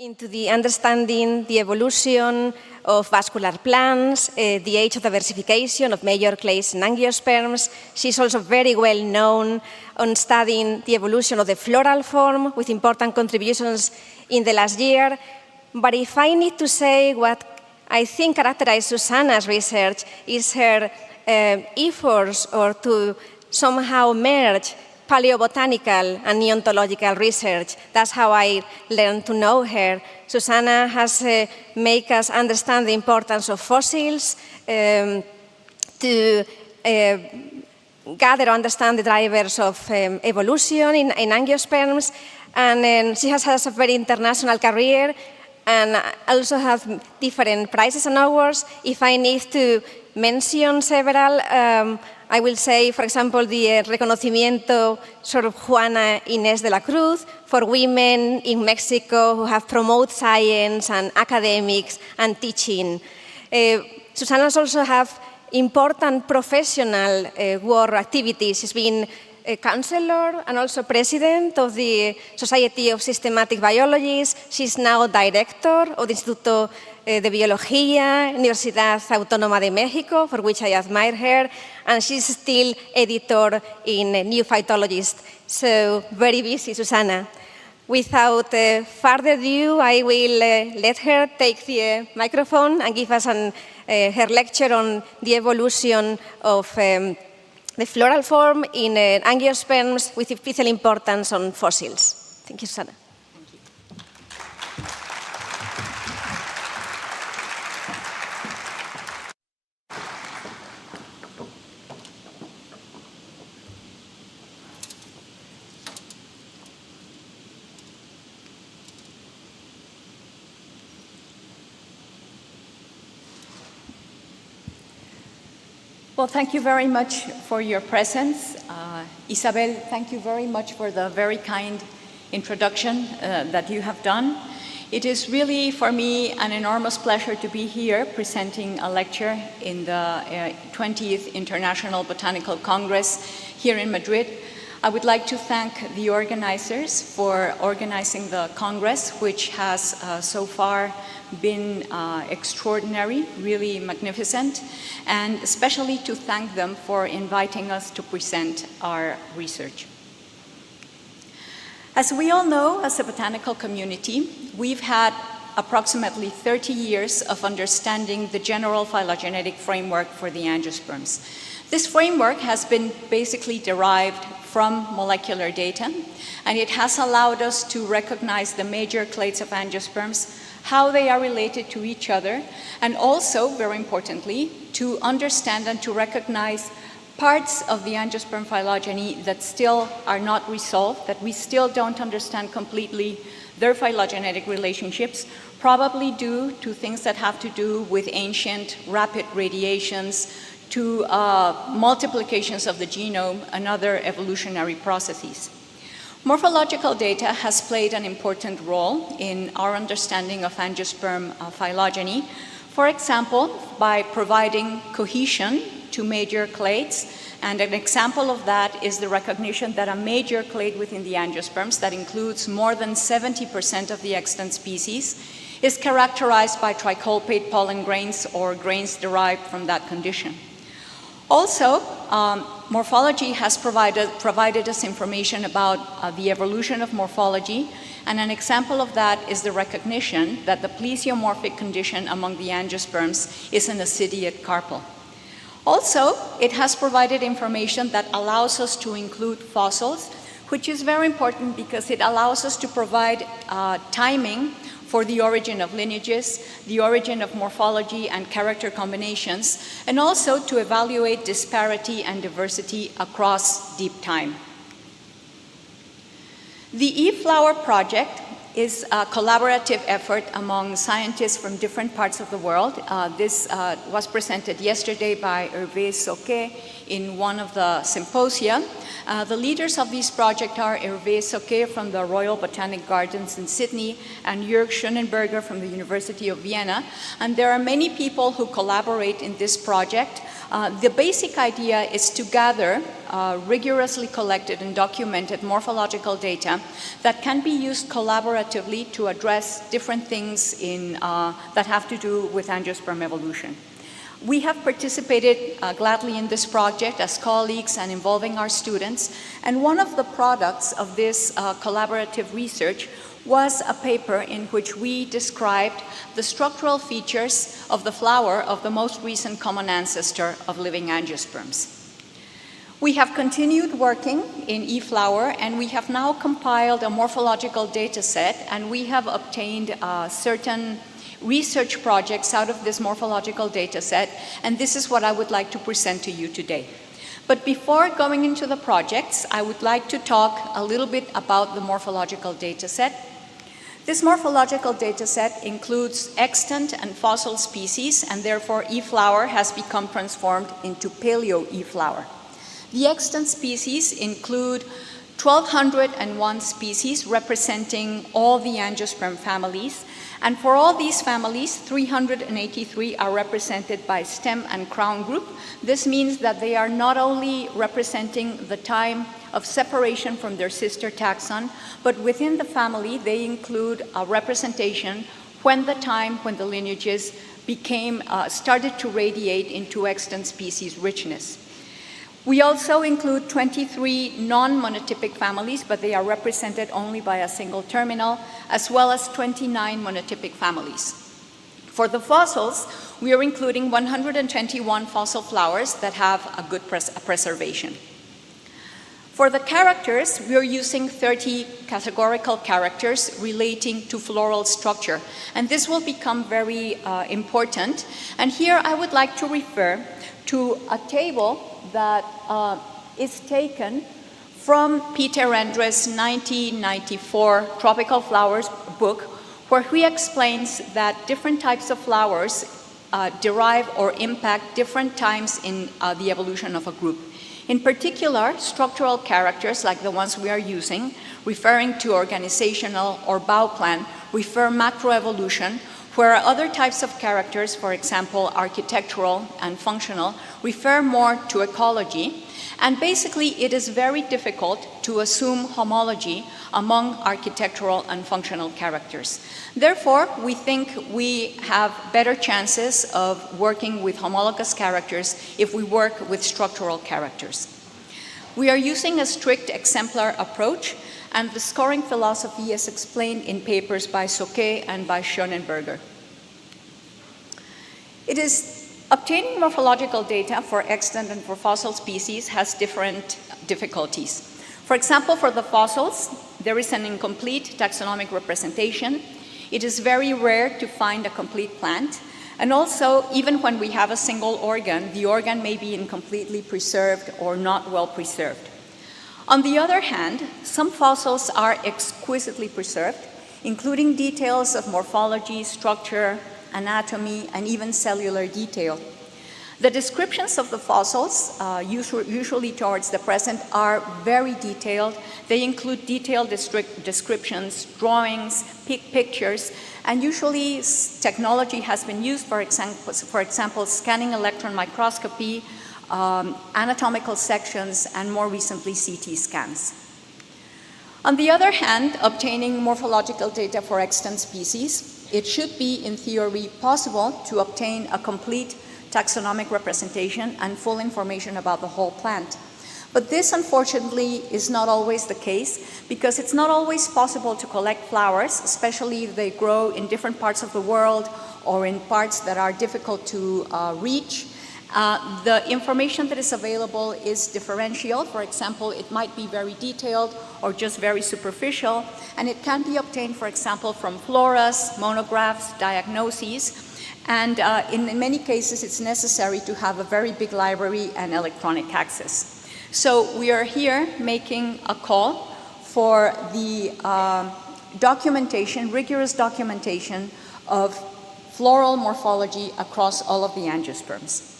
into the understanding the evolution of vascular plants, the age of diversification of major clades and angiosperms. She's also very well known on studying the evolution of the floral form with important contributions in the last year. But if I need to say what I think characterized Susana's research is her efforts or to somehow merge paleobotanical and neontological research. That's how I learned to know her. Susana has made us understand the importance of fossils, to gather or understand the drivers of evolution in angiosperms, and she has had a very international career and also have different prizes and awards. If I need to mention several, I will say, for example, the Reconocimiento sort of Juana Inés de la Cruz for women in Mexico who have promoted science and academics and teaching. Susana also have important professional work activities. She's been a counselor and also president of the Society of Systematic Biologists. She's now director of the Instituto de Biología, Universidad Autónoma de México, for which I admire her, and she's still editor in New Phytologist. So very busy, Susana. Without further ado, I will let her take the microphone and give us her lecture on the evolution of the floral form in angiosperms with special importance on fossils. Thank you, Susana. Thank you. Well, thank you very much for your presence. Isabel, thank you very much for the very kind introduction that you have done. It is really, for me, an enormous pleasure to be here presenting a lecture in the 20th International Botanical Congress here in Madrid. I would like to thank the organizers for organizing the Congress, which has so far been extraordinary, really magnificent, and especially to thank them for inviting us to present our research. As we all know, as a botanical community, we've had approximately 30 years of understanding the general phylogenetic framework for the angiosperms. This framework has been basically derived from molecular data, and it has allowed us to recognize the major clades of angiosperms, how they are related to each other, and also, very importantly, to understand and to recognize parts of the angiosperm phylogeny that still are not resolved, that we still don't understand completely their phylogenetic relationships, probably due to things that have to do with ancient rapid radiations, to multiplications of the genome and other evolutionary processes. Morphological data has played an important role in our understanding of angiosperm phylogeny, for example, by providing cohesion to major clades, and an example of that is the recognition that a major clade within the angiosperms, that includes more than 70% of the extant species, is characterized by tricolpate pollen grains or grains derived from that condition. Also, morphology has provided us information about the evolution of morphology, and an example of that is the recognition that the plesiomorphic condition among the angiosperms is an acidiate carpel. Also, it has provided information that allows us to include fossils, which is very important because it allows us to provide timing for the origin of lineages, the origin of morphology and character combinations, and also to evaluate disparity and diversity across deep time. The E-Flower project is a collaborative effort among scientists from different parts of the world. This was presented yesterday by Hervé Soquet in one of the symposia. The leaders of this project are Hervé Soquet from the Royal Botanic Gardens in Sydney and Jörg Schönenberger from the University of Vienna. And there are many people who collaborate in this project. The basic idea is to gather rigorously collected and documented morphological data that can be used collaboratively to address different things that have to do with angiosperm evolution. We have participated gladly in this project as colleagues and involving our students, and one of the products of this collaborative research was a paper in which we described the structural features of the flower of the most recent common ancestor of living angiosperms. We have continued working in eFlower, and we have now compiled a morphological data set, and we have obtained certain research projects out of this morphological data set, and this is what I would like to present to you today. But before going into the projects, I would like to talk a little bit about the morphological data set. This morphological data set includes extant and fossil species, and therefore eFlower has become transformed into Paleo eFlower. The extant species include 1,201 species representing all the angiosperm families, and for all these families, 383 are represented by stem and crown group. This means that they are not only representing the time of separation from their sister taxon, but within the family they include a representation when the lineages started to radiate into extant species richness. We also include 23 non-monotypic families, but they are represented only by a single terminal, as well as 29 monotypic families. For the fossils, we are including 121 fossil flowers that have a good preservation. For the characters, we are using 30 categorical characters relating to floral structure, and this will become very important. And here I would like to refer to a table that is taken from Peter Endres' 1994 Tropical Flowers book, where he explains that different types of flowers derive or impact different times in the evolution of a group. In particular, structural characters like the ones we are using, referring to organizational or bough plan, refer macroevolution, where other types of characters, for example, architectural and functional, refer more to ecology. And basically, it is very difficult to assume homology among architectural and functional characters. Therefore, we think we have better chances of working with homologous characters if we work with structural characters. We are using a strict exemplar approach, and the scoring philosophy is explained in papers by Soquet and by Schonenberger. Obtaining morphological data for extant and for fossil species has different difficulties. For example, for the fossils, there is an incomplete taxonomic representation. It is very rare to find a complete plant. And also, even when we have a single organ, the organ may be incompletely preserved or not well preserved. On the other hand, some fossils are exquisitely preserved, including details of morphology, structure, anatomy, and even cellular detail. The descriptions of the fossils, usually towards the present, are very detailed. They include detailed descriptions, drawings, pictures, and usually technology has been used, for example, scanning electron microscopy, anatomical sections, and more recently, CT scans. On the other hand, obtaining morphological data for extant species, it should be, in theory, possible to obtain a complete taxonomic representation and full information about the whole plant. But this, unfortunately, is not always the case, because it's not always possible to collect flowers, especially if they grow in different parts of the world or in parts that are difficult to reach. The information that is available is differential. For example, it might be very detailed or just very superficial, and it can be obtained, for example, from floras, monographs, diagnoses, and in many cases it's necessary to have a very big library and electronic access. So we are here making a call for the documentation, rigorous documentation of floral morphology across all of the angiosperms.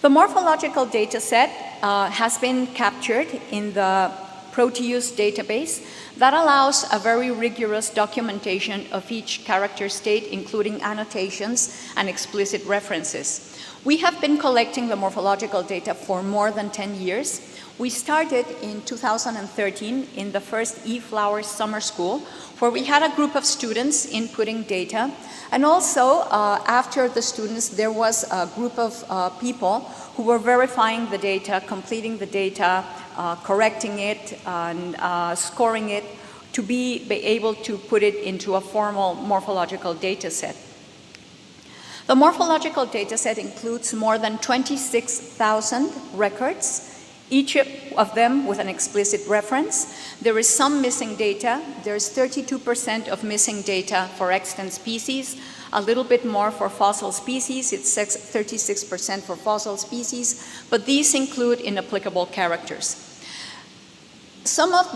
The morphological data set has been captured in the Proteus database that allows a very rigorous documentation of each character state, including annotations and explicit references. We have been collecting the morphological data for more than 10 years. We started in 2013 in the first eFlowers summer school, where we had a group of students inputting data. And also, after the students, there was a group of people who were verifying the data, completing the data, correcting it, and scoring it to be able to put it into a formal morphological data set. The morphological data set includes more than 26,000 records, each of them with an explicit reference. There is some missing data. There's 32% of missing data for extant species, a little bit more for fossil species. It's 36% for fossil species, but these include inapplicable characters.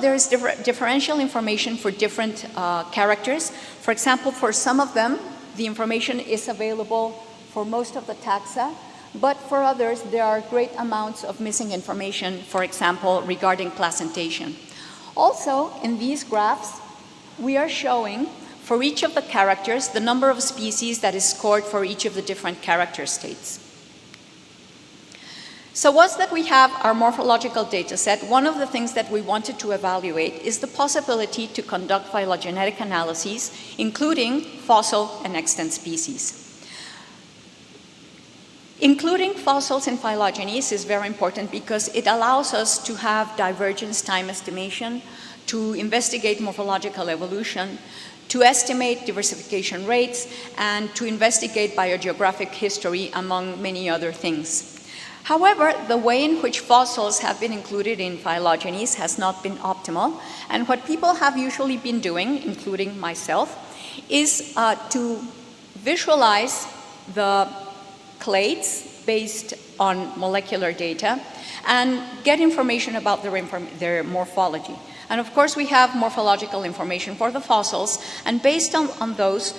There is differential information for different characters. For example, for some of them, the information is available for most of the taxa, but for others, there are great amounts of missing information, for example, regarding placentation. Also, in these graphs, we are showing for each of the characters the number of species that is scored for each of the different character states. So once that we have our morphological data set, one of the things that we wanted to evaluate is the possibility to conduct phylogenetic analyses, including fossil and extant species. Including fossils in phylogenies is very important because it allows us to have divergence time estimation, to investigate morphological evolution, to estimate diversification rates, and to investigate biogeographic history, among many other things. However, the way in which fossils have been included in phylogenies has not been optimal, and what people have usually been doing, including myself, is to visualize the clades based on molecular data and get information about their morphology. And of course, we have morphological information for the fossils, and based on those,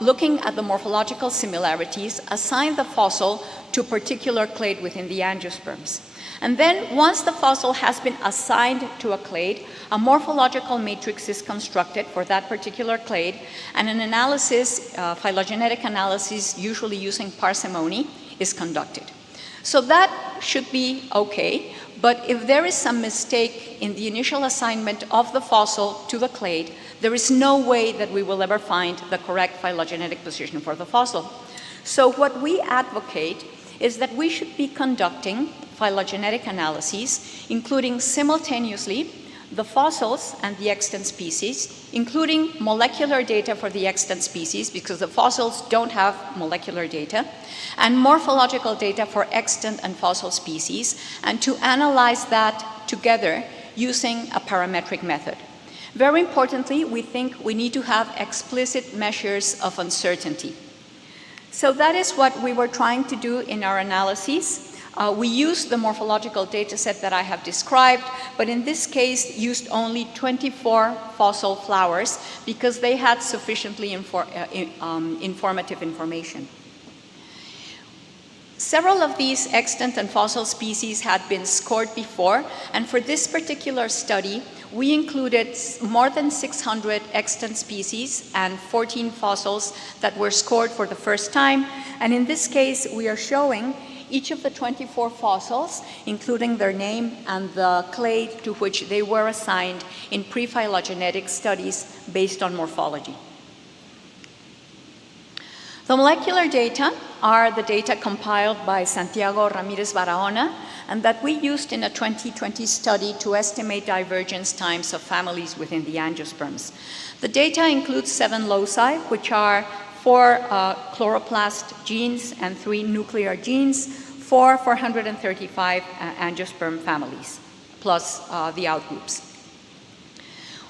looking at the morphological similarities, assign the fossil to a particular clade within the angiosperms. And then, once the fossil has been assigned to a clade, a morphological matrix is constructed for that particular clade, and an analysis, phylogenetic analysis, usually using parsimony, is conducted. So that should be okay, but if there is some mistake in the initial assignment of the fossil to the clade, there is no way that we will ever find the correct phylogenetic position for the fossil. So what we advocate is that we should be conducting phylogenetic analyses, including simultaneously the fossils and the extant species, including molecular data for the extant species, because the fossils don't have molecular data, and morphological data for extant and fossil species, and to analyze that together using a parametric method. Very importantly, we think we need to have explicit measures of uncertainty. So that is what we were trying to do in our analyses. We used the morphological data set that I have described, but in this case used only 24 fossil flowers because they had sufficiently informative information. Several of these extant and fossil species had been scored before, and for this particular study, we included more than 600 extant species and 14 fossils that were scored for the first time. And in this case, we are showing each of the 24 fossils, including their name and the clade to which they were assigned in pre-phylogenetic studies based on morphology. The molecular data are the data compiled by Santiago Ramirez Barahona and that we used in a 2020 study to estimate divergence times of families within the angiosperms. The data includes 7 loci, which are 4 chloroplast genes and 3 nuclear genes for 435 angiosperm families, plus the outgroups.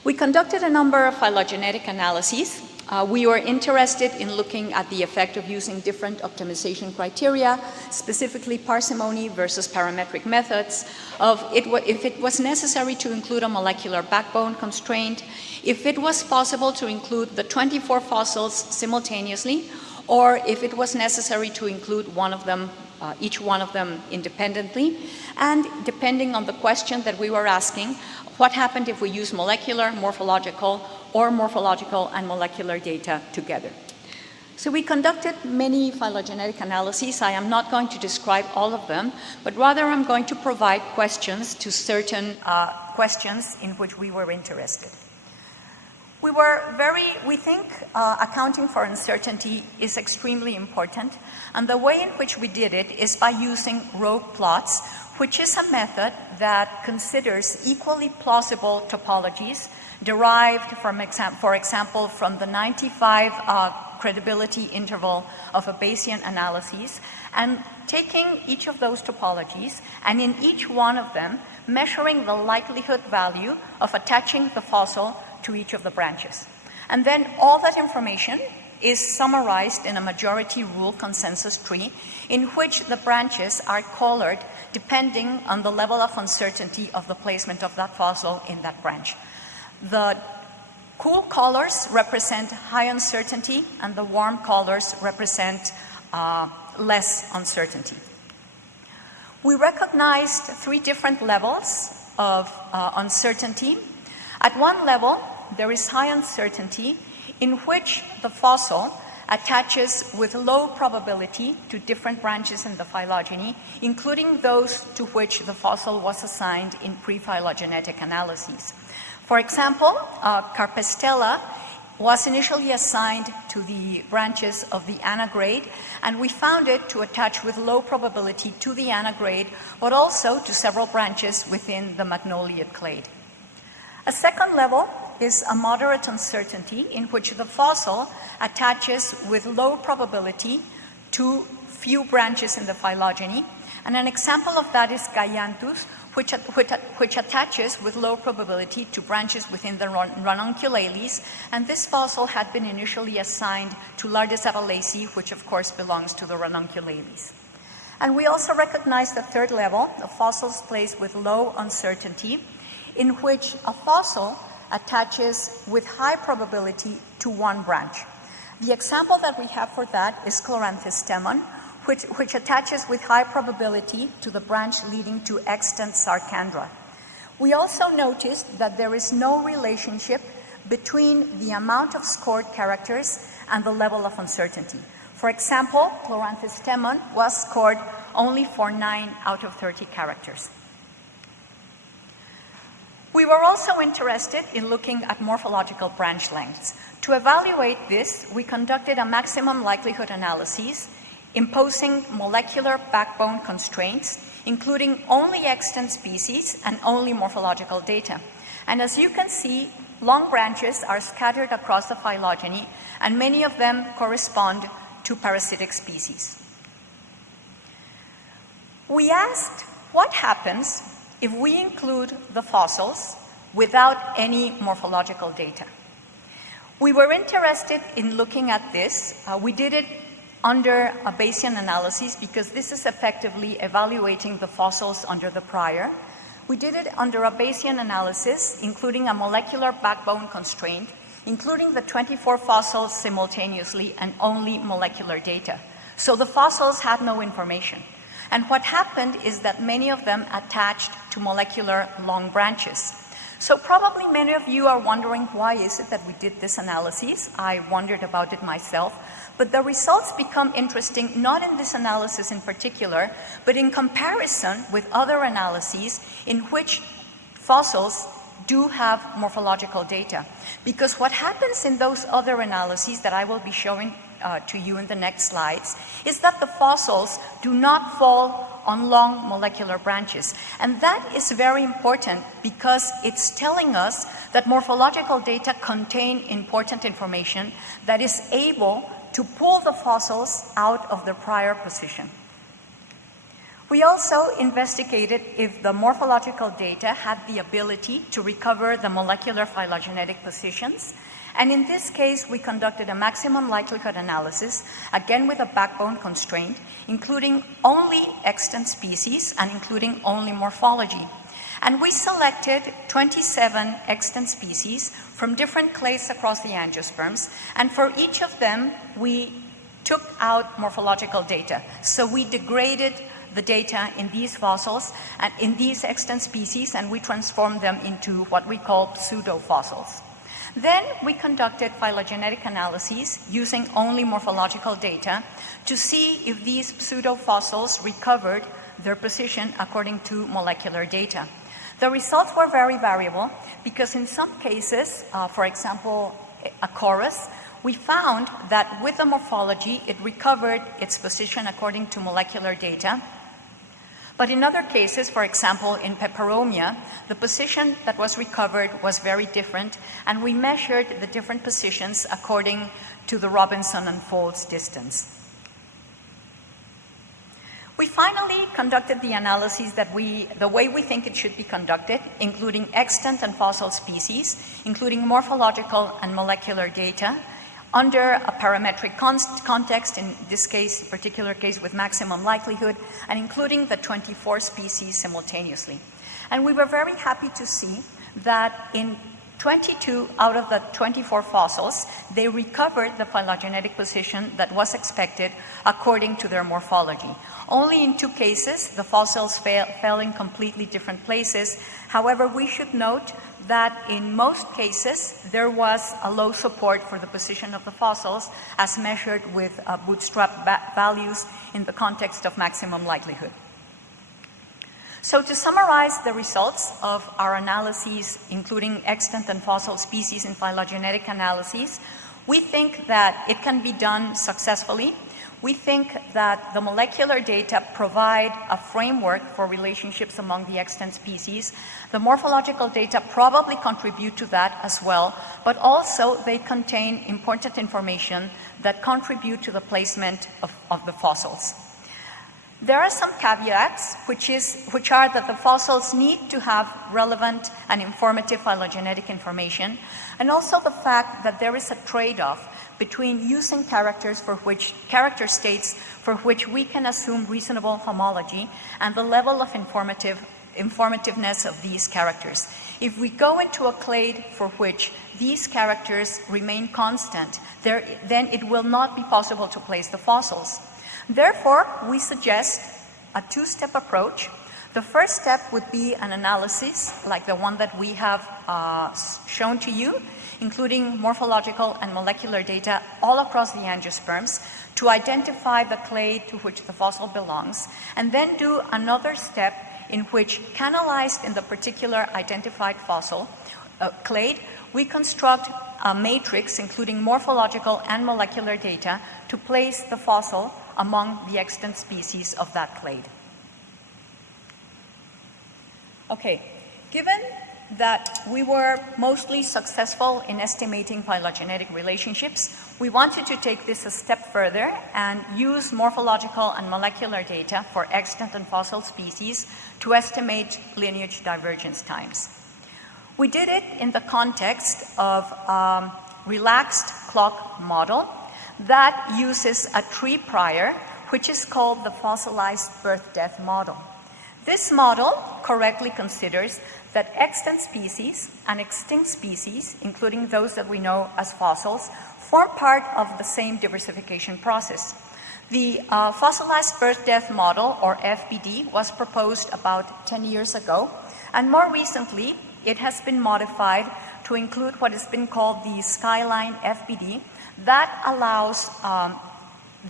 We conducted a number of phylogenetic analyses. We were interested in looking at the effect of using different optimization criteria, specifically parsimony versus parametric methods, of if it was necessary to include a molecular backbone constraint, if it was possible to include the 24 fossils simultaneously, or if it was necessary to include each one of them independently, and depending on the question that we were asking, What happened if we use molecular, morphological, or morphological and molecular data together? So we conducted many phylogenetic analyses. I am not going to describe all of them, but rather I'm going to provide questions to certain questions in which we were interested. We think accounting for uncertainty is extremely important, and the way in which we did it is by using rogue plots, which is a method that considers equally plausible topologies derived from, for example, from the 95 credibility interval of a Bayesian analysis, and taking each of those topologies, and in each one of them, measuring the likelihood value of attaching the fossil to each of the branches. And then all that information is summarized in a majority rule consensus tree in which the branches are colored depending on the level of uncertainty of the placement of that fossil in that branch. The cool colors represent high uncertainty, and the warm colors represent less uncertainty. We recognized 3 different levels of uncertainty. At one level, there is high uncertainty in which the fossil attaches with low probability to different branches in the phylogeny, including those to which the fossil was assigned in pre-phylogenetic analyses. For example, Carpestella was initially assigned to the branches of the anagrade, and we found it to attach with low probability to the anagrade, but also to several branches within the magnoliate clade. A second level is a moderate uncertainty in which the fossil attaches with low probability to few branches in the phylogeny, and an example of that is Gaianthus, which attaches with low probability to branches within the ranunculales, and this fossil had been initially assigned to Lardes avalacei, which of course belongs to the ranunculales. And we also recognize the third level, the fossils placed with low uncertainty, in which a fossil attaches with high probability to one branch. The example that we have for that is Chloranthestemon, which attaches with high probability to the branch leading to extant Sarcandra. We also noticed that there is no relationship between the amount of scored characters and the level of uncertainty. For example, Chloranthestemon was scored only for 9 out of 30 characters. We were also interested in looking at morphological branch lengths. To evaluate this, we conducted a maximum likelihood analysis imposing molecular backbone constraints, including only extant species and only morphological data. And as you can see, long branches are scattered across the phylogeny, and many of them correspond to parasitic species. We asked what happens if we include the fossils without any morphological data. We were interested in looking at this. We did it under a Bayesian analysis because this is effectively evaluating the fossils under the prior. We did it under a Bayesian analysis, including a molecular backbone constraint, including the 24 fossils simultaneously and only molecular data. So the fossils had no information. And what happened is that many of them attached to molecular long branches. So probably many of you are wondering, why is it that we did this analysis? I wondered about it myself. But the results become interesting, not in this analysis in particular, but in comparison with other analyses in which fossils do have morphological data. Because what happens in those other analyses that I will be showing to you in the next slides is that the fossils do not fall on long molecular branches. And that is very important because it's telling us that morphological data contain important information that is able to pull the fossils out of their prior position. We also investigated if the morphological data had the ability to recover the molecular phylogenetic positions. And in this case, we conducted a maximum likelihood analysis, again with a backbone constraint, including only extant species and including only morphology. And we selected 27 extant species from different clades across the angiosperms, and for each of them, we took out morphological data. So we degraded the data in these fossils and in these extant species, and we transformed them into what we call pseudofossils. Then we conducted phylogenetic analyses using only morphological data to see if these pseudofossils recovered their position according to molecular data. The results were very variable because in some cases, for example, a chorus, we found that with the morphology, it recovered its position according to molecular data. But in other cases, for example, in peperomia, the position that was recovered was very different, and we measured the different positions according to the Robinson unfolds distance. We finally conducted the analyses the way we think it should be conducted, including extant and fossil species, including morphological and molecular data, under a parametric context, in this case, particular case with maximum likelihood, and including the 24 species simultaneously. And we were very happy to see that in 22 out of the 24 fossils, they recovered the phylogenetic position that was expected according to their morphology. Only in 2 cases, the fossils fell in completely different places. However, we should note that in most cases, there was a low support for the position of the fossils as measured with bootstrap values in the context of maximum likelihood. So to summarize the results of our analyses, including extant and fossil species in phylogenetic analyses, we think that it can be done successfully. We think that the molecular data provide a framework for relationships among the extant species. The morphological data probably contribute to that as well, but also they contain important information that contribute to the placement of the fossils. There are some caveats, which are that the fossils need to have relevant and informative phylogenetic information, and also the fact that there is a trade-off between using character states for which we can assume reasonable homology and the level of informativeness of these characters. If we go into a clade for which these characters remain constant, then it will not be possible to place the fossils. Therefore, we suggest a 2-step approach. The first step would be an analysis like the one that we have shown to you, including morphological and molecular data all across the angiosperms to identify the clade to which the fossil belongs, and then do another step in which, canalized in the particular identified fossil clade, we construct a matrix including morphological and molecular data to place the fossil among the extant species of that clade. Okay, given that we were mostly successful in estimating phylogenetic relationships, we wanted to take this a step further and use morphological and molecular data for extant and fossil species to estimate lineage divergence times. We did it in the context of a relaxed clock model that uses a tree prior, which is called the fossilized birth-death model. This model correctly considers that extant species and extinct species, including those that we know as fossils, form part of the same diversification process. The fossilized birth-death model, or FBD, was proposed about 10 years ago, and more recently, it has been modified to include what has been called the skyline FBD that allows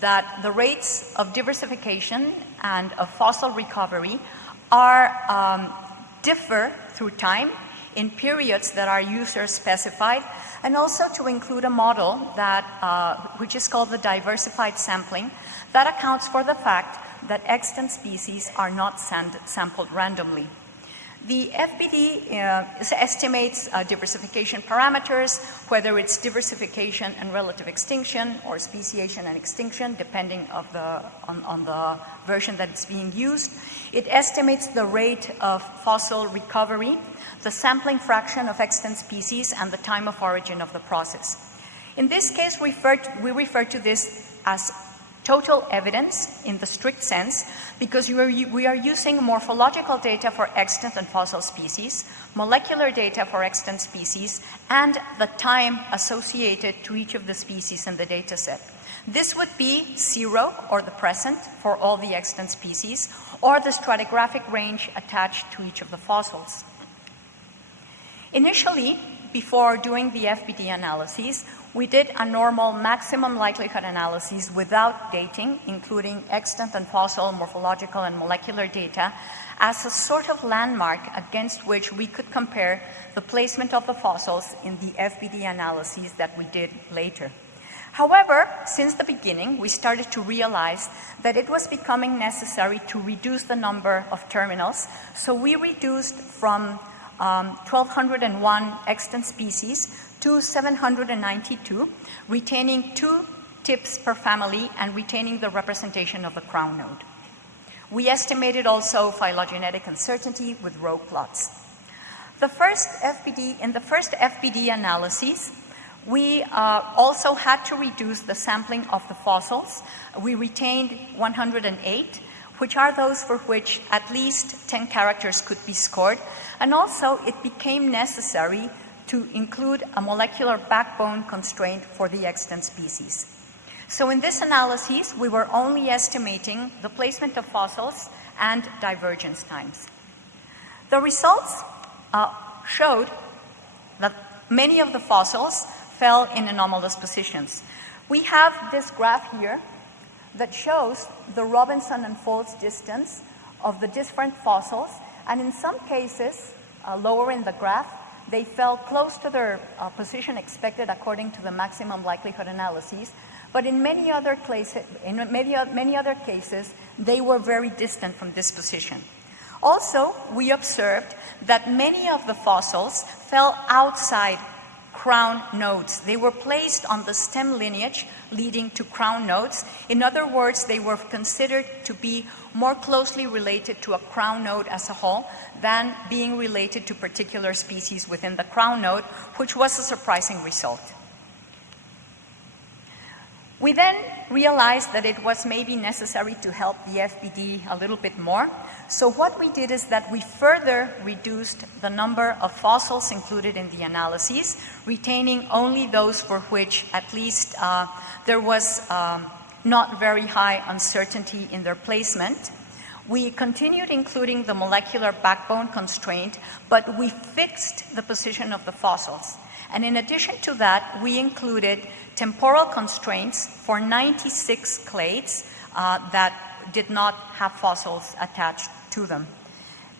that the rates of diversification and of fossil recovery are differ through time in periods that are user specified, and also to include a model that which is called the diversified sampling that accounts for the fact that extant species are not sampled randomly. The FBD estimates diversification parameters, whether it's diversification and relative extinction or speciation and extinction, depending on the version that it's being used. It estimates the rate of fossil recovery, the sampling fraction of extant species, and the time of origin of the process. In this case, we refer to this as total evidence in the strict sense, because we are using morphological data for extant and fossil species, molecular data for extant species, and the time associated to each of the species in the data set. This would be 0, or the present, for all the extant species, or the stratigraphic range attached to each of the fossils. Initially, before doing the FBD analyses, we did a normal maximum likelihood analysis without dating, including extant and fossil morphological and molecular data, as a sort of landmark against which we could compare the placement of the fossils in the FBD analyses that we did later. However, since the beginning, we started to realize that it was becoming necessary to reduce the number of terminals, so we reduced from 1,201 extant species to 792, retaining 2 tips per family and retaining the representation of the crown node. We estimated also phylogenetic uncertainty with row plots. In the first FBD analyses, we also had to reduce the sampling of the fossils. We retained 108, which are those for which at least 10 characters could be scored. And also, it became necessary to include a molecular backbone constraint for the extant species. So in this analysis, we were only estimating the placement of fossils and divergence times. The results showed that many of the fossils fell in anomalous positions. We have this graph here that shows the Robinson and Folds distance of the different fossils, and in some cases, lower in the graph, they fell close to their position expected according to the maximum likelihood analyses, but in many other cases, they were very distant from this position. Also, we observed that many of the fossils fell outside crown nodes. They were placed on the stem lineage leading to crown nodes. In other words, they were considered to be more closely related to a crown node as a whole than being related to particular species within the crown node, which was a surprising result. We then realized that it was maybe necessary to help the FBD a little bit more. So what we did is that we further reduced the number of fossils included in the analyses, retaining only those for which at least there was not very high uncertainty in their placement. We continued including the molecular backbone constraint, but we fixed the position of the fossils. And in addition to that, we included temporal constraints for 96 clades that did not have fossils attached to them.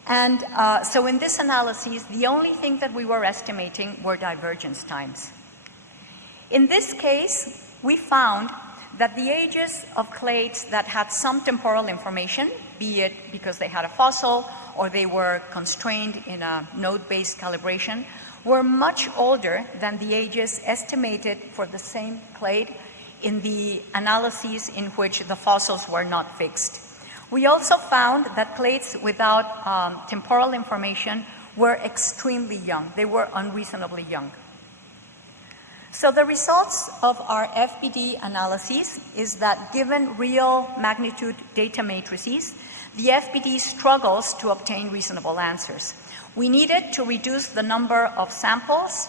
And so in this analysis, the only thing that we were estimating were divergence times. In this case, we found that the ages of clades that had some temporal information, be it because they had a fossil or they were constrained in a node-based calibration, were much older than the ages estimated for the same clade in the analyses in which the fossils were not fixed. We also found that clades without temporal information were extremely young. They were unreasonably young. So the results of our FBD analyses is that given real magnitude data matrices, the FBD struggles to obtain reasonable answers. We needed to reduce the number of samples,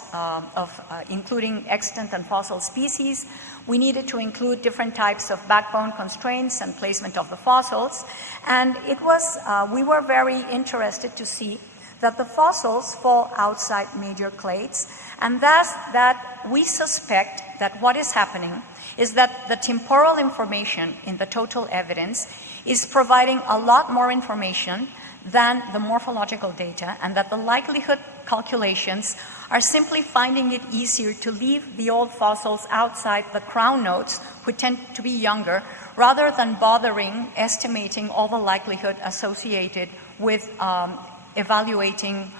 including extant and fossil species. We needed to include different types of backbone constraints and placement of the fossils. And it was, we were very interested to see that the fossils fall outside major clades, and thus that we suspect that what is happening is that the temporal information in the total evidence is providing a lot more information than the morphological data, and that the likelihood calculations are simply finding it easier to leave the old fossils outside the crown nodes, which tend to be younger, rather than bothering estimating all the likelihood associated with evaluating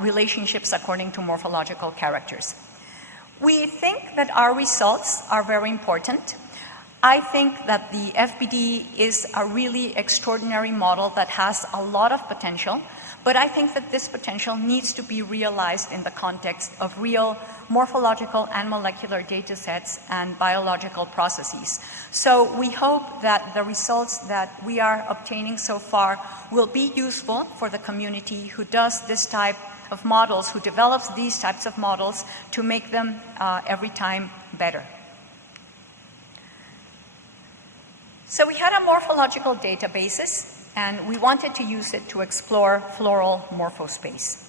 relationships according to morphological characters. We think that our results are very important. I think that the FBD is a really extraordinary model that has a lot of potential, but I think that this potential needs to be realized in the context of real morphological and molecular data sets and biological processes. So we hope that the results that we are obtaining so far will be useful for the community who does this type of models, who develops these types of models to make them every time better. So we had a morphological databases, and we wanted to use it to explore floral morphospace.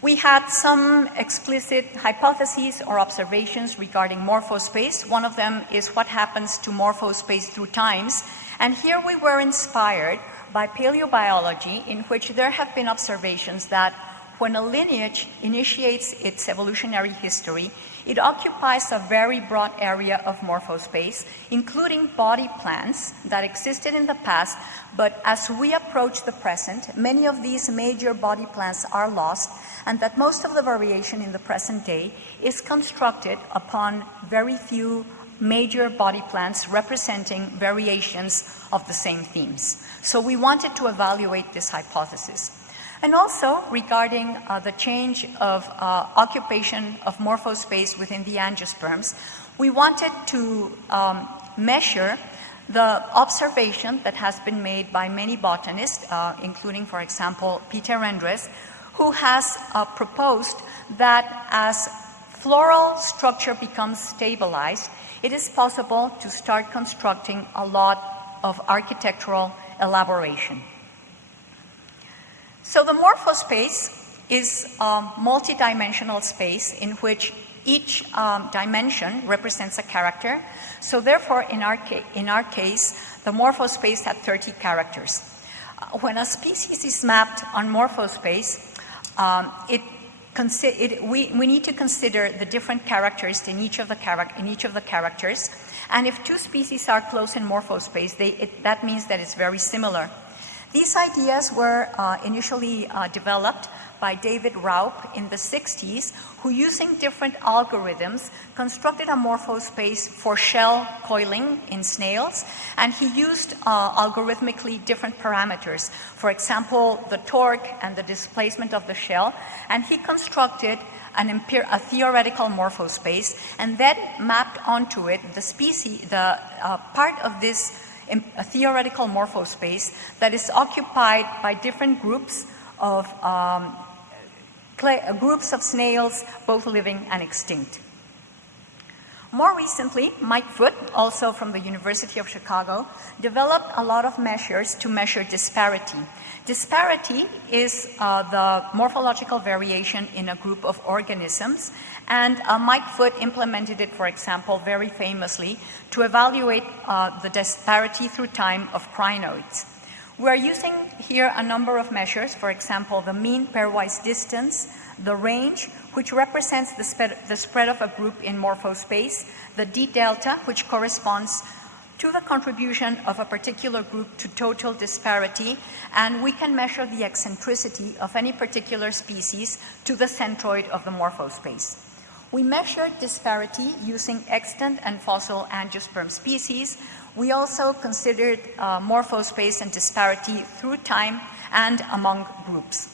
We had some explicit hypotheses or observations regarding morphospace. One of them is what happens to morphospace through times. And here we were inspired by paleobiology, in which there have been observations that when a lineage initiates its evolutionary history, it occupies a very broad area of morphospace, including body plans that existed in the past, but as we approach the present, many of these major body plans are lost, and that most of the variation in the present day is constructed upon very few major body plans representing variations of the same themes. So we wanted to evaluate this hypothesis. And also regarding the change of occupation of morphospace within the angiosperms, we wanted to measure the observation that has been made by many botanists, including, for example, Peter Endres, who has proposed that as floral structure becomes stabilized, it is possible to start constructing a lot of architectural elaboration. So the morphospace is a multidimensional space in which each dimension represents a character. So therefore, in our case, the morphospace had 30 characters. When a species is mapped on morphospace, we need to consider the different characters in each of the characters. And if two species are close in morphospace, that means that it's very similar. These ideas were initially developed by David Raup in the 60s, who, using different algorithms, constructed a morphospace for shell coiling in snails, and he used algorithmically different parameters. For example, the torque and the displacement of the shell, and he constructed a theoretical morphospace, and then mapped onto it the part of this a theoretical morphospace that is occupied by different groups of snails, both living and extinct. More recently, Mike Foote, also from the University of Chicago, developed a lot of measures to measure disparity. Disparity is the morphological variation in a group of organisms, and Mike Foote implemented it, for example, very famously, to evaluate the disparity through time of crinoids. We're using here a number of measures, for example, the mean pairwise distance, the range, which represents the spread of a group in morphospace, the d delta, which corresponds to the contribution of a particular group to total disparity, and we can measure the eccentricity of any particular species to the centroid of the morphospace. We measured disparity using extant and fossil angiosperm species. We also considered morphospace and disparity through time and among groups.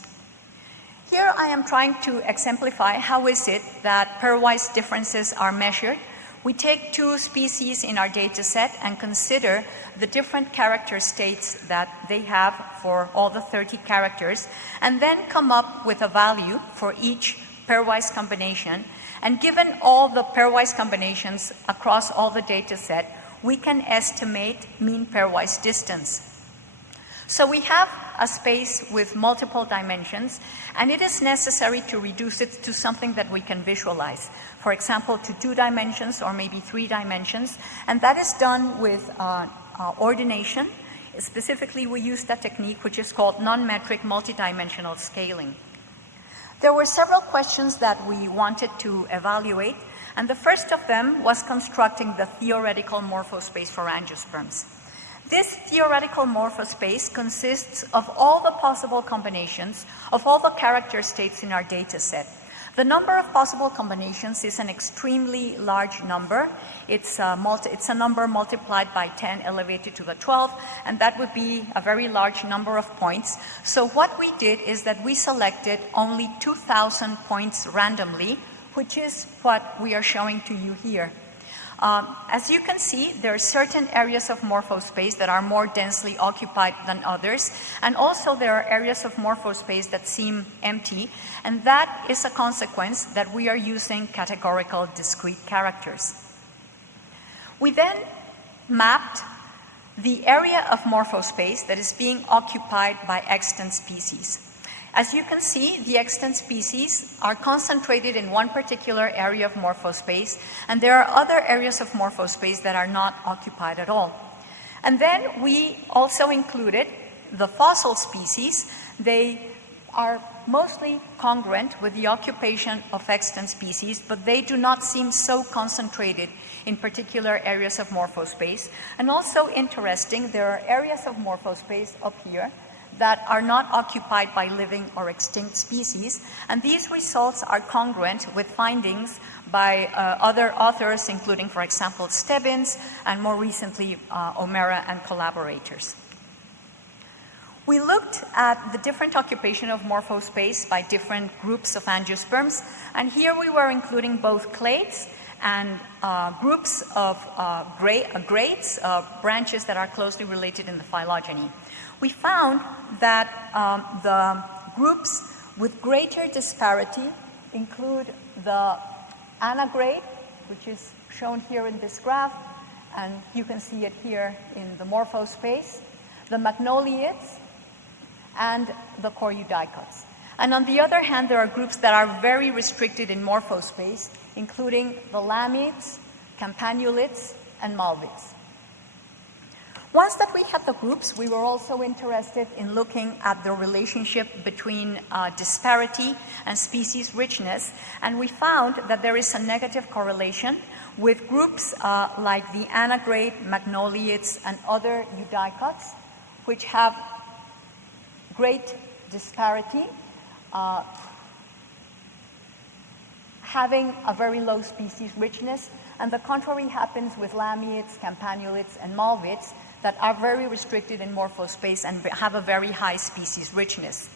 Here I am trying to exemplify how is it that pairwise differences are measured. We take two species in our data set and consider the different character states that they have for all the 30 characters, and then come up with a value for each pairwise combination. And given all the pairwise combinations across all the data set, we can estimate mean pairwise distance. So we have a space with multiple dimensions, and it is necessary to reduce it to something that we can visualize. For example, to 2 dimensions or maybe 3 dimensions, and that is done with ordination. Specifically, we used a technique which is called non-metric multidimensional scaling. There were several questions that we wanted to evaluate, and the first of them was constructing the theoretical morphospace for angiosperms. This theoretical morphospace consists of all the possible combinations of all the character states in our data set. The number of possible combinations is an extremely large number. It's a number multiplied by 10 elevated to the 12, and that would be a very large number of points. So what we did is that we selected only 2,000 points randomly, which is what we are showing to you here. As you can see, there are certain areas of morphospace that are more densely occupied than others, and also there are areas of morphospace that seem empty, and that is a consequence that we are using categorical discrete characters. We then mapped the area of morphospace that is being occupied by extant species. As you can see, the extant species are concentrated in one particular area of morphospace, and there are other areas of morphospace that are not occupied at all. And then we also included the fossil species. They are mostly congruent with the occupation of extant species, but they do not seem so concentrated in particular areas of morphospace. And also interesting, there are areas of morphospace up here that are not occupied by living or extinct species, and these results are congruent with findings by other authors, including, for example, Stebbins, and more recently, O'Mara and collaborators. We looked at the different occupation of morphospace by different groups of angiosperms, and here we were including both clades and groups of grades, branches that are closely related in the phylogeny. We found that the groups with greater disparity include the anagrade, which is shown here in this graph, and you can see it here in the morphospace, the magnoliids, and the choreoedicots. And on the other hand, there are groups that are very restricted in morphospace, including the lamids, campanulids, and malvids. Once that we had the groups, we were also interested in looking at the relationship between disparity and species richness, and we found that there is a negative correlation with groups like the anagrade, magnoliids, and other eudicots, which have great disparity, having a very low species richness, and the contrary happens with lamiids, campanulids, and malvids that are very restricted in morphospace and have a very high species richness.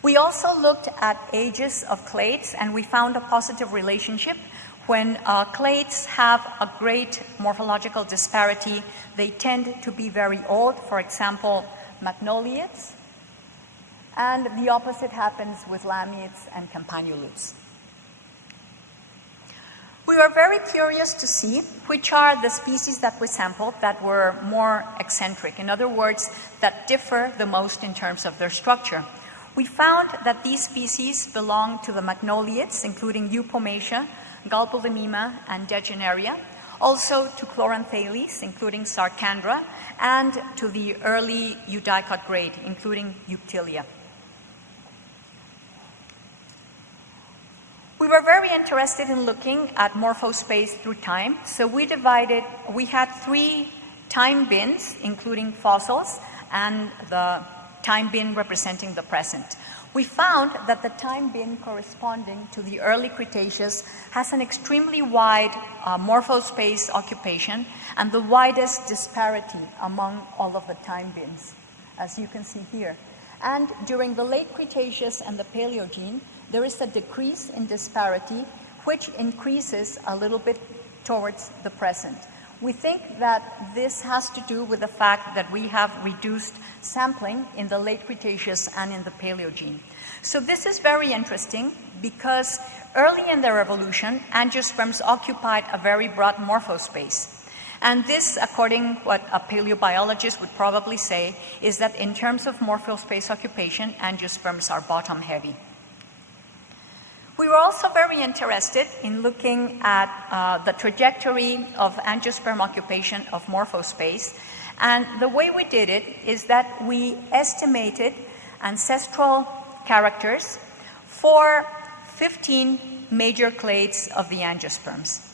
We also looked at ages of clades, and we found a positive relationship. When clades have a great morphological disparity, they tend to be very old, for example, magnoliids, and the opposite happens with lamiids and campanulids. We were very curious to see which are the species that we sampled that were more eccentric, in other words, that differ the most in terms of their structure. We found that these species belong to the magnoliids, including Eupomacia, Galpolimima, and Degeneria, also to Chloranthales, including Sarcandra, and to the early eudicot grade, including Euctilia. We were very interested in looking at morphospace through time, so we had 3 time bins, including fossils, and the time bin representing the present. We found that the time bin corresponding to the early Cretaceous has an extremely wide morphospace occupation and the widest disparity among all of the time bins, as you can see here. And during the late Cretaceous and the Paleogene, there is a decrease in disparity, which increases a little bit towards the present. We think that this has to do with the fact that we have reduced sampling in the late Cretaceous and in the Paleogene. So this is very interesting because early in their evolution, angiosperms occupied a very broad morphospace. And this, according to what a paleobiologist would probably say, is that in terms of morphospace occupation, angiosperms are bottom-heavy. We were also very interested in looking at the trajectory of angiosperm occupation of morphospace. And the way we did it is that we estimated ancestral characters for 15 major clades of the angiosperms.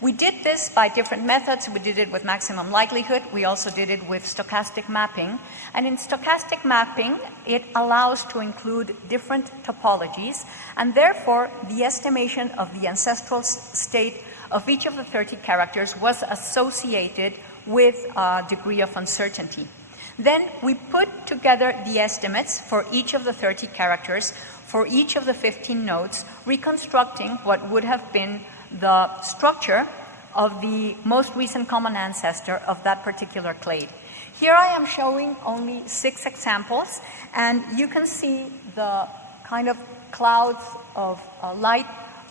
We did this by different methods. We did it with maximum likelihood. We also did it with stochastic mapping. And in stochastic mapping, it allows to include different topologies, and therefore the estimation of the ancestral state of each of the 30 characters was associated with a degree of uncertainty. Then we put together the estimates for each of the 30 characters for each of the 15 nodes, reconstructing what would have been the structure of the most recent common ancestor of that particular clade. Here I am showing only 6 examples, and you can see the kind of clouds of light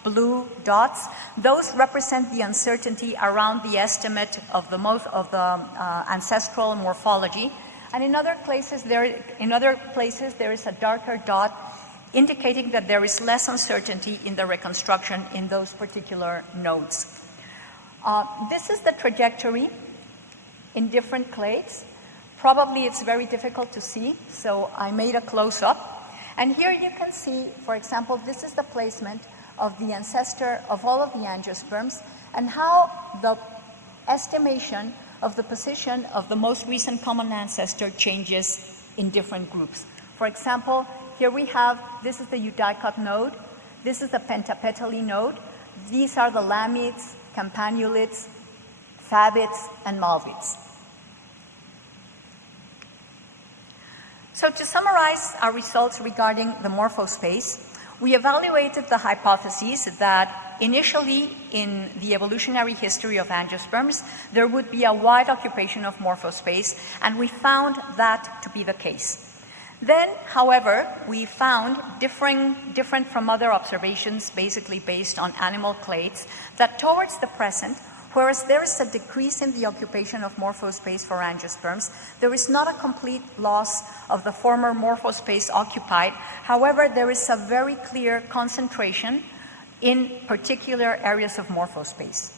blue dots. Those represent the uncertainty around the estimate of the ancestral morphology. And in other places, there is a darker dot indicating that there is less uncertainty in the reconstruction in those particular nodes. This is the trajectory in different clades. Probably it's very difficult to see, so I made a close-up. And here you can see, for example, this is the placement of the ancestor of all of the angiosperms and how the estimation of the position of the most recent common ancestor changes in different groups. For example, here we have, this is the eudicot node, this is the pentapetale node, these are the lamids, campanulids, fabids, and malvids. So to summarize our results regarding the morphospace, we evaluated the hypotheses that initially in the evolutionary history of angiosperms, there would be a wide occupation of morphospace, and we found that to be the case. Then, however, we found different from other observations, basically based on animal clades, that towards the present, whereas there is a decrease in the occupation of morphospace for angiosperms, there is not a complete loss of the former morphospace occupied. However, there is a very clear concentration in particular areas of morphospace.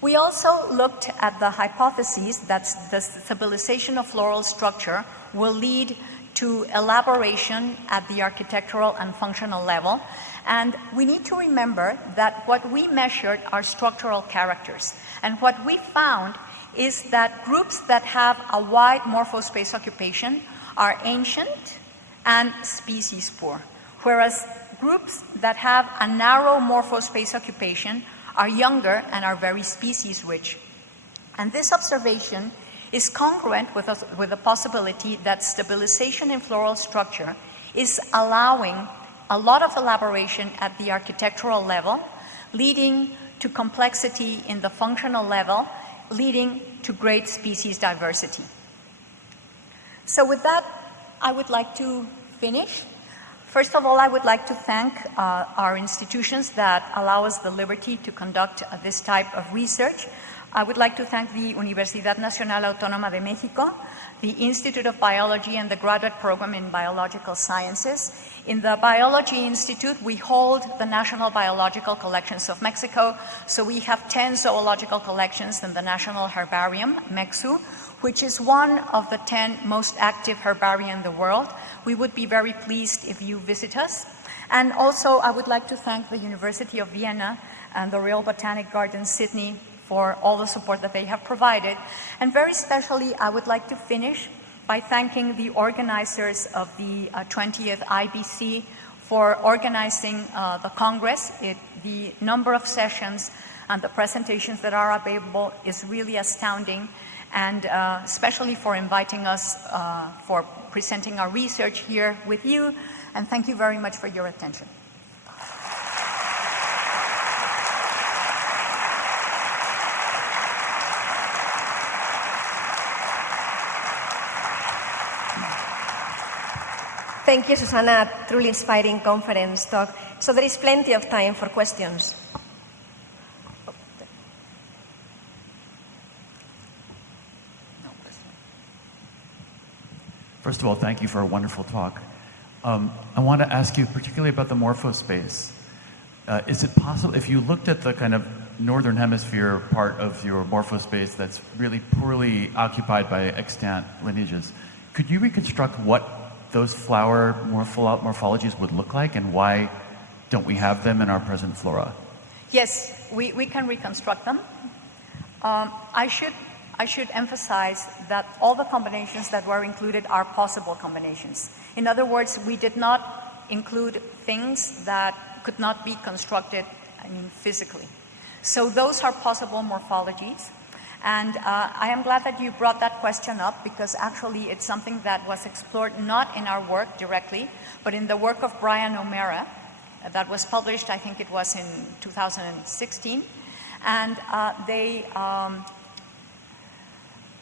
We also looked at the hypotheses that the stabilization of floral structure will lead to elaboration at the architectural and functional level. And we need to remember that what we measured are structural characters. And what we found is that groups that have a wide morphospace occupation are ancient and species poor, whereas groups that have a narrow morphospace occupation are younger and are very species rich. And this observation is congruent with the possibility that stabilization in floral structure is allowing a lot of elaboration at the architectural level, leading to complexity in the functional level, leading to great species diversity. So with that, I would like to finish. First of all, I would like to thank our institutions that allow us the liberty to conduct this type of research. I would like to thank the Universidad Nacional Autónoma de México, the Institute of Biology, and the graduate program in biological sciences. In the Biology Institute, we hold the National Biological Collections of Mexico, so we have 10 zoological collections in the National Herbarium, MEXU, which is one of the 10 most active herbaria in the world. We would be very pleased if you visit us. And also, I would like to thank the University of Vienna and the Royal Botanic Gardens, Sydney, for all the support that they have provided. And very especially, I would like to finish by thanking the organizers of the 20th IBC for organizing the Congress. The number of sessions and the presentations that are available is really astounding, and especially for inviting us for presenting our research here with you. And thank you very much for your attention. Thank you, Susana. A truly inspiring conference talk. So there is plenty of time for questions. First of all, thank you for a wonderful talk. I want to ask you particularly about the morphospace. Is it possible, if you looked at the kind of northern hemisphere part of your morphospace that's really poorly occupied by extant lineages, could you reconstruct what those flower morphologies would look like, and why don't we have them in our present flora? Yes, we can reconstruct them. I should emphasize that all the combinations that were included are possible combinations. In other words, we did not include things that could not be constructed, physically. So those are possible morphologies. And I am glad that you brought that question up, because actually it's something that was explored not in our work directly, but in the work of Brian O'Mara that was published, I think it was in 2016. And they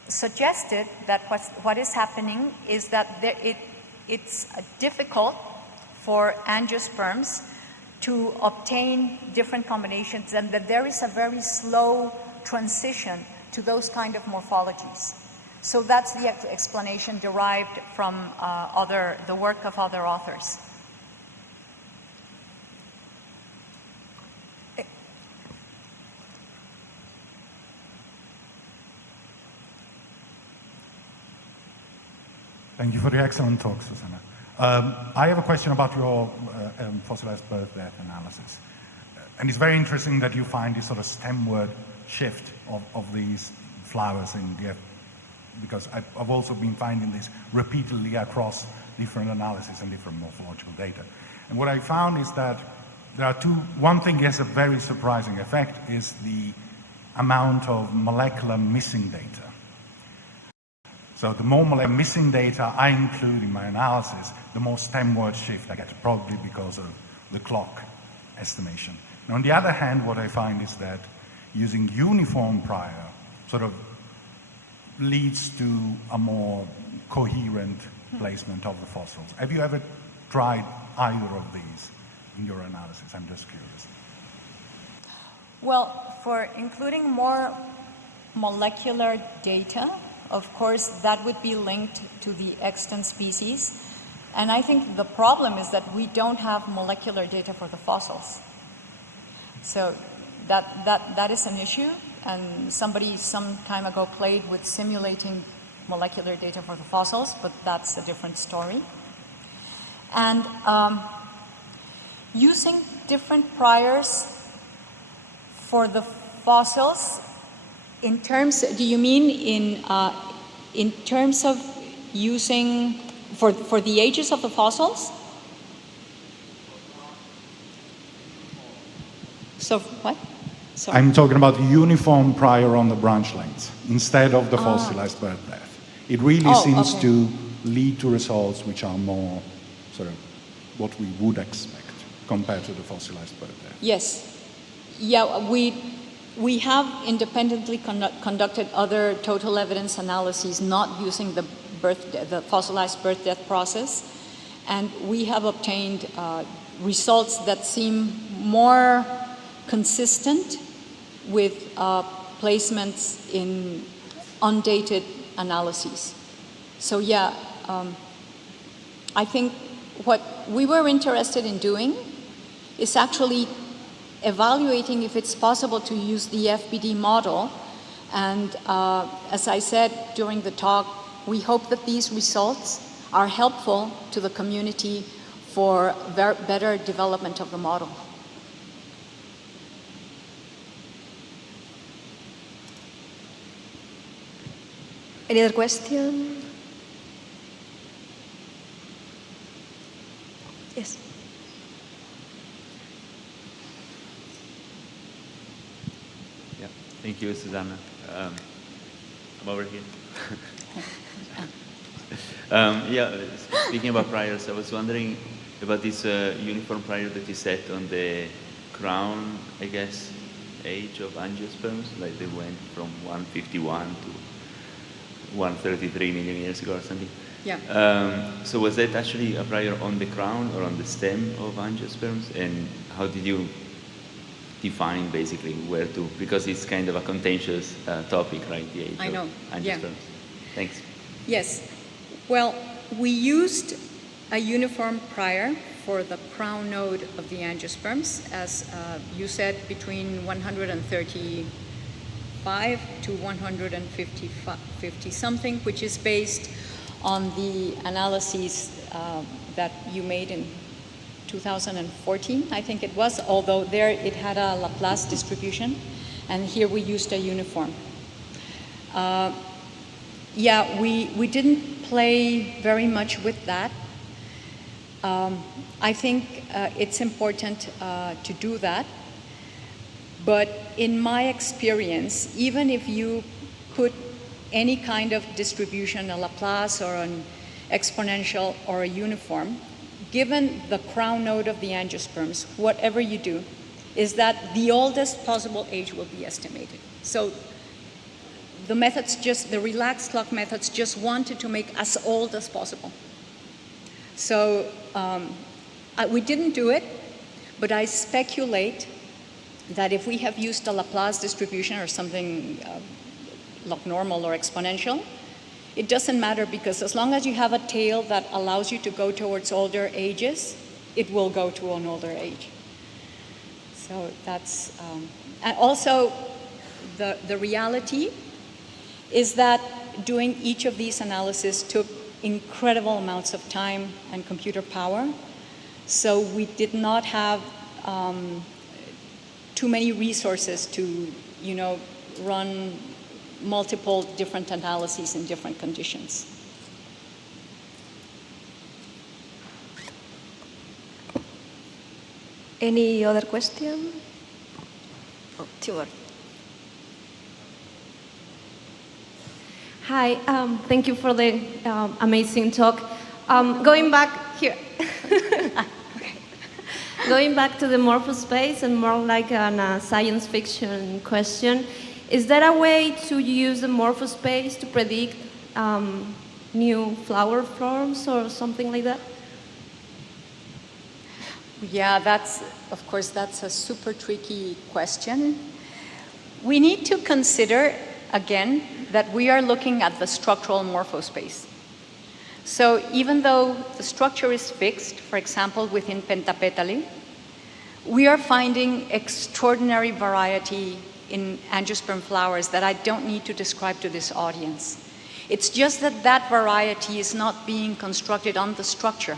suggested that what is happening is that it's difficult for angiosperms to obtain different combinations, and that there is a very slow transition to those kind of morphologies. So that's the explanation derived from the work of other authors. Thank you for the excellent talk, Susana. I have a question about your fossilized birth death analysis. And it's very interesting that you find this sort of stemward shift of these flowers in the, because I've also been finding this repeatedly across different analyses and different morphological data. And what I found is that there are one thing has a very surprising effect is the amount of molecular missing data. So the more molecular missing data I include in my analysis, the more stemward shift I get, probably because of the clock estimation. Now, on the other hand, what I find is that using uniform prior sort of leads to a more coherent placement of the fossils. Have you ever tried either of these in your analysis? I'm just curious. Well, for including more molecular data, of course, that would be linked to the extant species. And I think the problem is that we don't have molecular data for the fossils. So that is an issue. And somebody some time ago played with simulating molecular data for the fossils, but that's a different story. And using different priors for the fossils, in terms, do you mean in terms of using for the ages of the fossils? So what? Sorry. I'm talking about the uniform prior on the branch lengths instead of the fossilized birth death. It really seems to lead to results which are more sort of what we would expect compared to the fossilized birth death. Yes. Yeah, we have independently conducted other total evidence analyses not using the fossilized birth death process, and we have obtained results that seem more consistent with placements in undated analyses. So yeah, I think what we were interested in doing is actually evaluating if it's possible to use the FBD model. And as I said during the talk, we hope that these results are helpful to the community for better development of the model. Any other question? Yes. Yeah, thank you, Susana. I'm over here. Yeah, speaking about priors, I was wondering about this uniform prior that you set on the crown, I guess, age of angiosperms, like they went from 151 to 133 million years ago or something. Yeah. So was that actually a prior on the crown or on the stem of angiosperms? And how did you define basically where to, because it's kind of a contentious topic, right? The age of angiosperms. Yeah. Thanks. Yes. Well, we used a uniform prior for the crown node of the angiosperms, as you said, between 135 to 150 something, which is based on the analyses that you made in 2014, I think it was, although there it had a Laplace distribution, and here we used a uniform. Yeah, we didn't play very much with that. I think it's important to do that. But in my experience, even if you put any kind of distribution, a Laplace or an exponential or a uniform, given the crown node of the angiosperms, whatever you do, is that the oldest possible age will be estimated. So the methods the relaxed clock methods just wanted to make as old as possible. So we didn't do it, But I speculate that if we have used a Laplace distribution or something log normal or exponential, it doesn't matter, because as long as you have a tail that allows you to go towards older ages, it will go to an older age. So that's, and also the reality is that doing each of these analyses took incredible amounts of time and computer power. So we did not have too many resources to, run multiple different analyses in different conditions. Any other question? Oh, two more. Hi, thank you for the amazing talk. Going back here, going back to the morphospace and more like a science fiction question, is there a way to use the morphospace to predict new flower forms or something like that? Yeah, of course, that's a super tricky question. We need to consider, again, that we are looking at the structural morphospace. So even though the structure is fixed, for example, within pentapetalae, we are finding extraordinary variety in angiosperm flowers that I don't need to describe to this audience. It's just that that variety is not being constructed on the structure,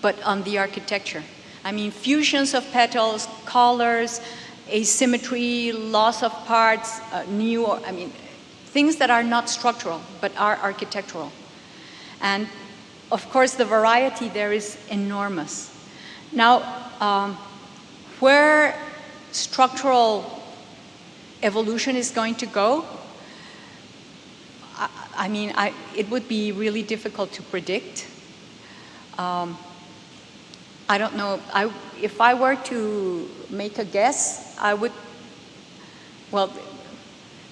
but on the architecture. I mean, fusions of petals, colors, asymmetry, loss of parts, things that are not structural, but are architectural. And of course, the variety there is enormous. Now, where structural evolution is going to go, it would be really difficult to predict. I don't know, if I were to make a guess,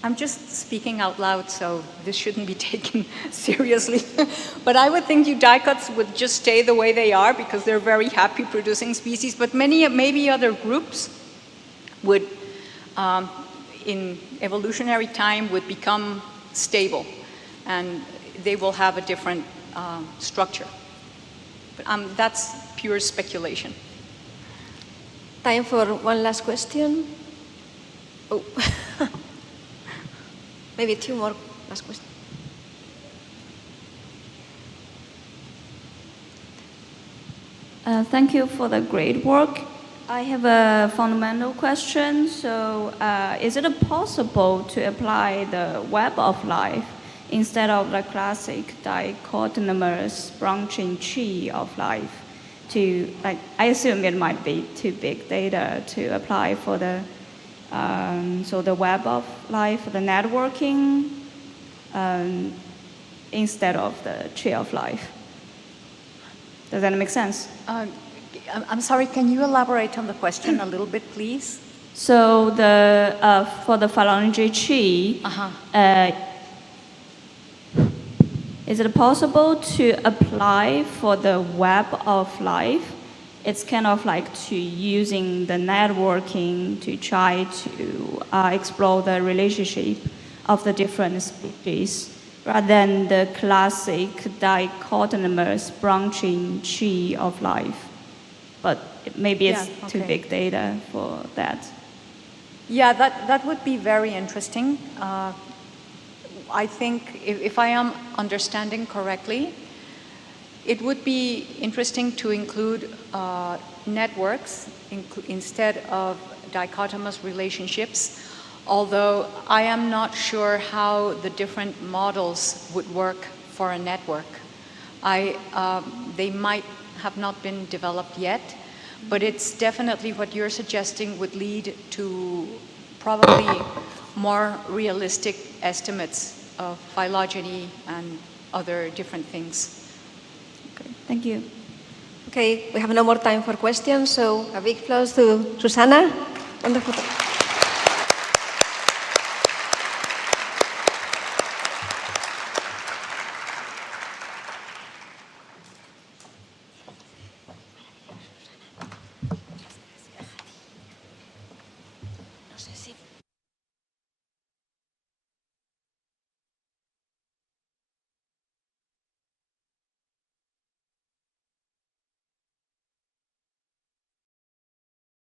I'm just speaking out loud, so this shouldn't be taken seriously. But I would think eudicots would just stay the way they are because they're very happy producing species, but maybe other groups would, in evolutionary time, would become stable, and they will have a different structure. But that's pure speculation. Time for one last question. Oh, maybe two more last questions. Thank you for the great work. I have a fundamental question. So is it possible to apply the web of life instead of the classic dichotomous branching tree of life to, I assume it might be too big data to apply for the, so the web of life, the networking, instead of the tree of life? Does that make sense? I'm sorry, can you elaborate on the question a little bit, please? So for the phylogeny tree, is it possible to apply for the web of life? It's kind of like using the networking to try to explore the relationship of the different species, rather than the classic dichotomous branching tree of life. But maybe it's too big data for that. Yeah, that would be very interesting. I think if I am understanding correctly, it would be interesting to include networks instead of dichotomous relationships, although I am not sure how the different models would work for a network. They might have not been developed yet, but it's definitely what you're suggesting would lead to probably more realistic estimates of phylogeny and other different things. Okay, thank you. Okay, we have no more time for questions, so a big applause to Susana. Wonderful.